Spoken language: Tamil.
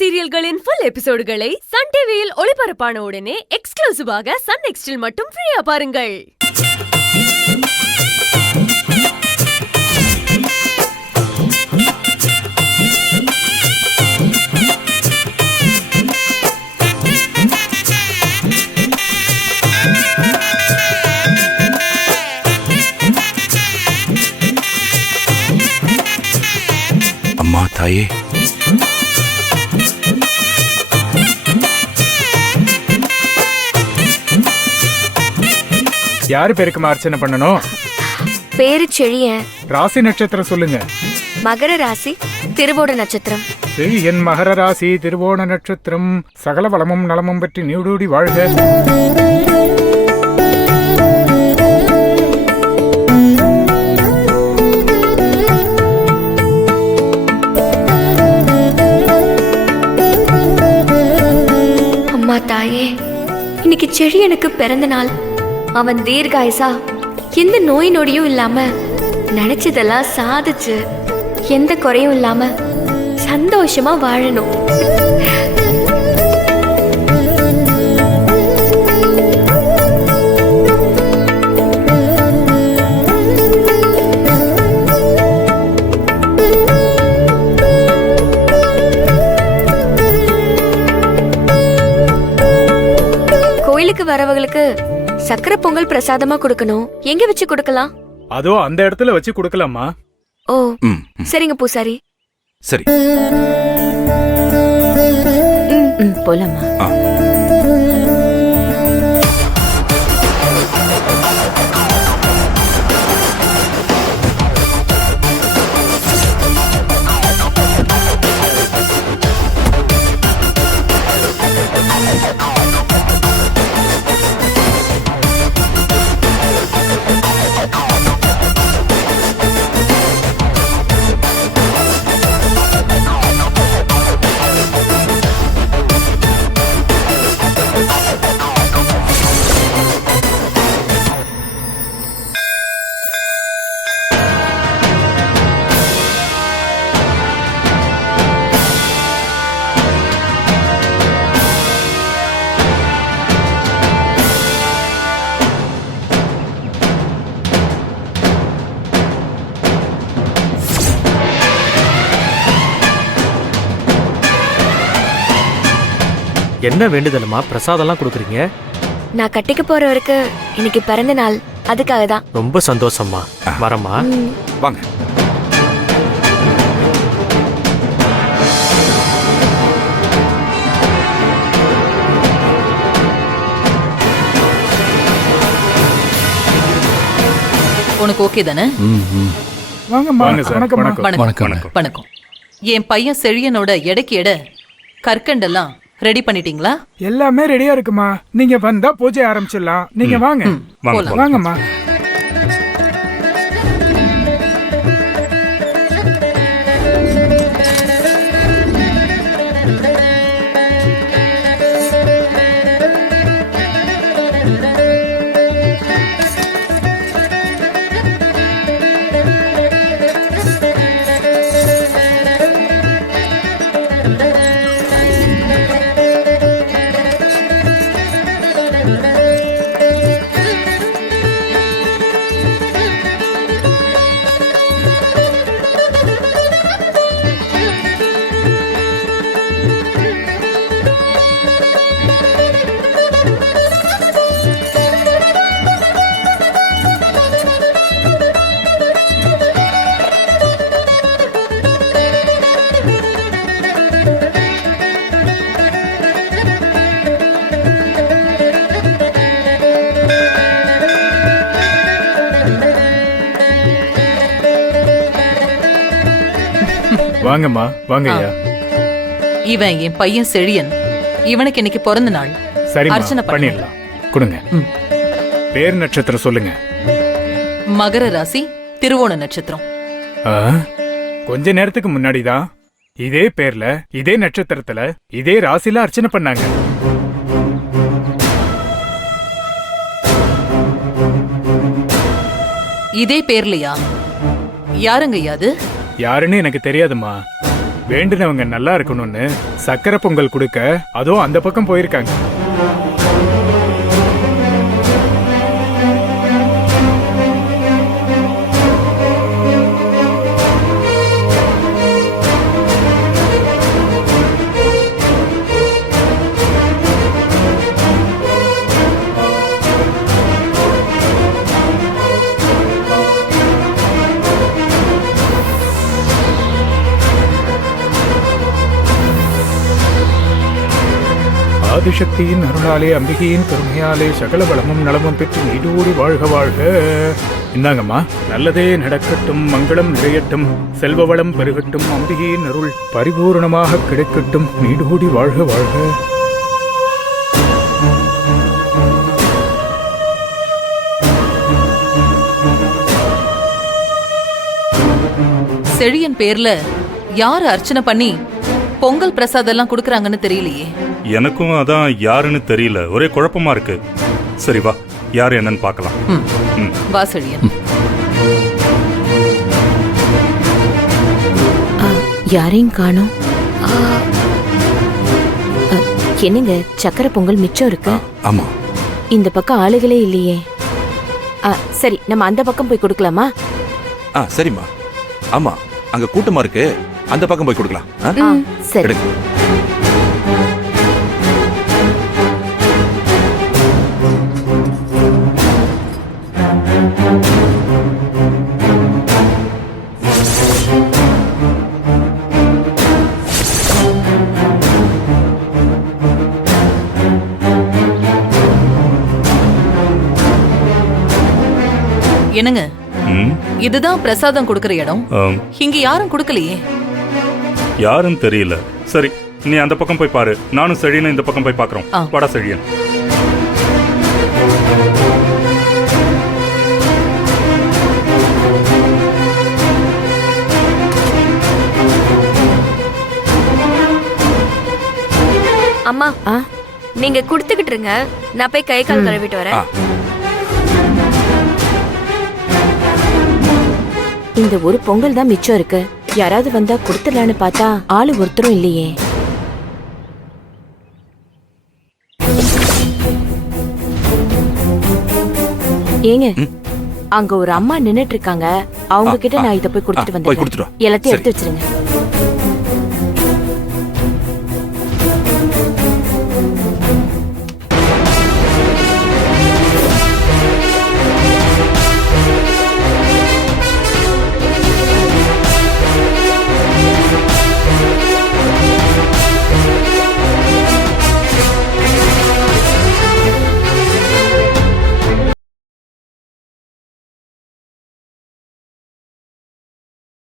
சீரியல்களின் ஃபுல் எபிசோடுகளை சன் டிவியில் ஒளிபரப்பான உடனே எக்ஸ்க்ளூசிவாக சன் நெக்ஸ்டில் மட்டும் ஃப்ரீயா பாருங்கள். அம்மா தாயே, யாரு பேருக்கு அர்ச்சனை பண்ணணும்? பேரு செழியன். ராசி நட்சத்திரம் சொல்லுங்க. மகர ராசி, திருவோட நட்சத்திரம். என் மகர ராசி, திருவோண நட்சத்திரம். சகல வளமும் நலமும் பற்றி நீடூடி வாழ்க. அம்மா தாயே, இன்னைக்கு செழியனுக்கு பிறந்த நாள். அவன் தீர்காயசா எந்த நோய் நொடியும் இல்லாம நினைச்சதெல்லாம் சாதிச்சு எந்த குறையும் இல்லாம சந்தோஷமா வாழணும். கோயிலுக்கு வரவங்களுக்கு சக்கரை பொங்கல் பிரசாதமா கொடுக்கணும். எங்க வச்சு கொடுக்கலாம்? அதோ அந்த இடத்துல வச்சு கொடுக்கலாமா? ஓ சரிங்க பூசாரி. சரி போலாமா? என்ன வேண்டுதலுமா பிரசாதம்லாம் கொடுக்குறீங்க? நான் கட்டிக்க போறவருக்கு இன்னைக்கு பிறந்த நாள், அதுக்காக தான். ரொம்ப சந்தோஷம்மா. வரமா வாங்க. உனக்கு ஓகே தானே? வாங்கம்மா. வணக்கம். வணக்கம். வணக்கம். என் பையன் செழியனோட எடைக்கு எடை கற்கண்டெல்லாம் ரெடி பண்ணிட்டீங்களா? எல்லாமே ரெடியா இருக்குமா. நீங்க வந்தா பூஜை ஆரம்பிச்சிடலாம். நீங்க வாங்க. வாங்கம்மா. வாங்கம்மா. வாங்கய்யா. இவன் என் பையன் செழியன். இவனுக்கு இன்னைக்கு பிறந்த நாள். சரி, அர்ச்சனை பண்ணிடலாம். கொடுங்க. பேர் நட்சத்திரம் சொல்லுங்க. மகர ராசி, திருவோண நட்சத்திரம். கொஞ்ச நேரத்துக்கு முன்னாடிதான் இதே பேர்ல, இதே நட்சத்திரத்துல, இதே ராசில அர்ச்சனை பண்ணாங்க. இதே பேர்லையா? யாருங்க அது? யாருன்னு எனக்கு தெரியாதுமா. வேண்டுனவங்க நல்லா இருக்கணும்னு சக்கரை பொங்கல் கொடுக்க அதோ அந்த பக்கம் போயிருக்காங்க. ஆதிசக்தியின் அருளாலே அம்பிகையின் கருணையாலே சகல வளமும் நலமும் பெற்று நீடூடி வாழ்க வாழ்க. இந்தாங்கம்மா, நல்லதே நடக்கட்டும், மங்களம் நிறையட்டும், செல்வ வளம் பெருகட்டும், அம்பிகையின் அருள் பரிபூர்ணமாக கிடைக்கட்டும், நீடூடி வாழ்க வாழ்க. செழியன் பேர்ல யாரு அர்ச்சனை பண்ணி பொங்கல் பிரசாதம் எல்லாம் கொடுக்கறாங்கன்னு தெரியலையே. எனக்கும் அதான் யாருன்னு தெரியல, ஒரே குழப்பமா இருக்கு. சரி வா, யாரு என்னன்னு பார்க்கலாம். வா செழியன். யாரையும் காணோம். என்னங்க, சக்கரை பொங்கல் மிச்சம் இருக்கு. ஆமா. இந்த பக்கம் ஆளுகளே இல்லையே. சரி, நம்ம அந்த பக்கம் போய் கொடுக்கலாமா? சரிம்மா. ஆமா, அங்க கூட்டமா இருக்கு, அந்த பக்கம் போய் கொடுக்கலாம். சரி. எடுங்க. என்னங்க, ம், இதுதான் பிரசாதம் கொடுக்கற இடம். இங்க யாரும் கொடுக்கலையே. யாருன்னு தெரியல. சரி, நீ அந்த பக்கம் போய் பாரு, நானும் செழியனும் இந்த பக்கம் போய் பாக்குறோம். வாடா செழியன். அம்மா, நீங்க குடுத்துக்கிட்டு இருங்க, நான் போய் கை கால் கழுவிட்டு வரேன். இந்த ஒரு பொங்கல் தான் மிச்சம் இருக்கு. யாராவது வந்தா கொடுத்துடலான்னு பார்த்தா ஆளு ஒருத்தரும் இல்லையே. ஏங்க, அங்க ஒரு அம்மா நின்னுட்டு இருக்காங்க. அவங்க கிட்ட நான் இத போய் கொடுத்துட்டு போய் கொடுத்துட்டு வந்துடுறேன். வா. எல்லாத்தையும் சரி. எடுத்து வச்சிருங்க.